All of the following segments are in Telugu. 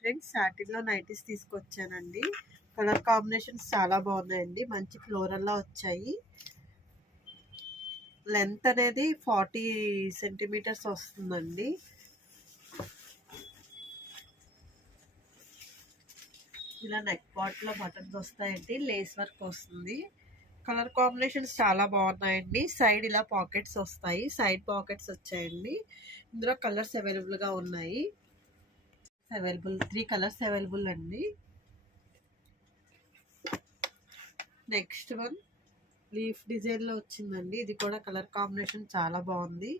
ఫ్రెండ్స్, సాటిన్లో నైటీస్ తీసుకొచ్చానండి. కలర్ కాంబినేషన్స్ చాలా బాగున్నాయండి. మంచి ఫ్లోరల్లా వచ్చాయి. లెంత్ అనేది 40 సెంటీమీటర్స్ వస్తుందండి. ఇలా నెక్ పార్ట్లో బటన్స్ వస్తాయండి. లేస్ వర్క్ వస్తుంది. కలర్ కాంబినేషన్స్ చాలా బాగున్నాయండి. సైడ్ ఇలా పాకెట్స్ వస్తాయి. సైడ్ పాకెట్స్ వచ్చాయండి. ఇందులో కలర్స్ అవైలబుల్గా ఉన్నాయి. 3 కలర్స్ అవైలబుల్ అండి. నెక్స్ట్ వన్ లీఫ్ డిజైన్లో వచ్చిందండి. ఇది కూడా కలర్ కాంబినేషన్ చాలా బాగుంది.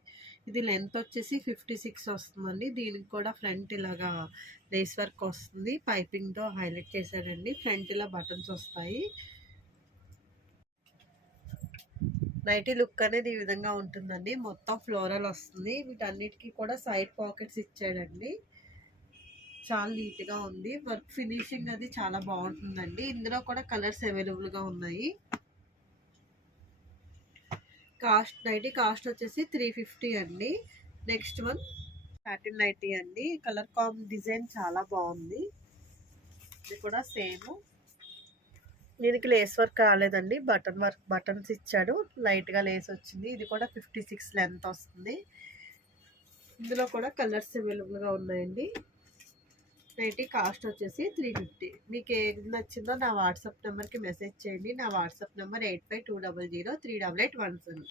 ఇది లెంత్ వచ్చేసి 56 వస్తుందండి. దీనికి కూడా ఫ్రంట్ ఇలాగా లేస్ వర్క్ వస్తుంది. పైపింగ్తో హైలైట్ చేశాడండి. ఫ్రంట్ ఇలా బటన్స్ వస్తాయి. నైటీ లుక్ అనేది ఈ విధంగా ఉంటుందండి. మొత్తం ఫ్లోరల్ వస్తుంది. వీటన్నిటికీ కూడా సైడ్ పాకెట్స్ ఇచ్చాడండి. చాలా నీట్గా ఉంది. వర్క్ ఫినిషింగ్ అది చాలా బాగుంటుందండి. ఇందులో కూడా కలర్స్ అవైలబుల్గా ఉన్నాయి. నైటీ కాస్ట్ వచ్చేసి 350 అండి. నెక్స్ట్ వన్ సాటిన్ నైటీ అండి. కలర్ డిజైన్ చాలా బాగుంది. ఇది కూడా సేమ్. దీనికి లేస్ వర్క్ రాలేదండి. బటన్స్ ఇచ్చాడు. లైట్గా లేస్ వచ్చింది. ఇది కూడా 56 లెంత్ వస్తుంది. ఇందులో కూడా కలర్స్ అవైలబుల్గా ఉన్నాయండి. నైటీ కాస్ట్ వచ్చేసి 350. మీకు ఏది నచ్చిందో నా వాట్సాప్ నెంబర్కి మెసేజ్ చేయండి. నా వాట్సాప్ నెంబర్ 8520038817.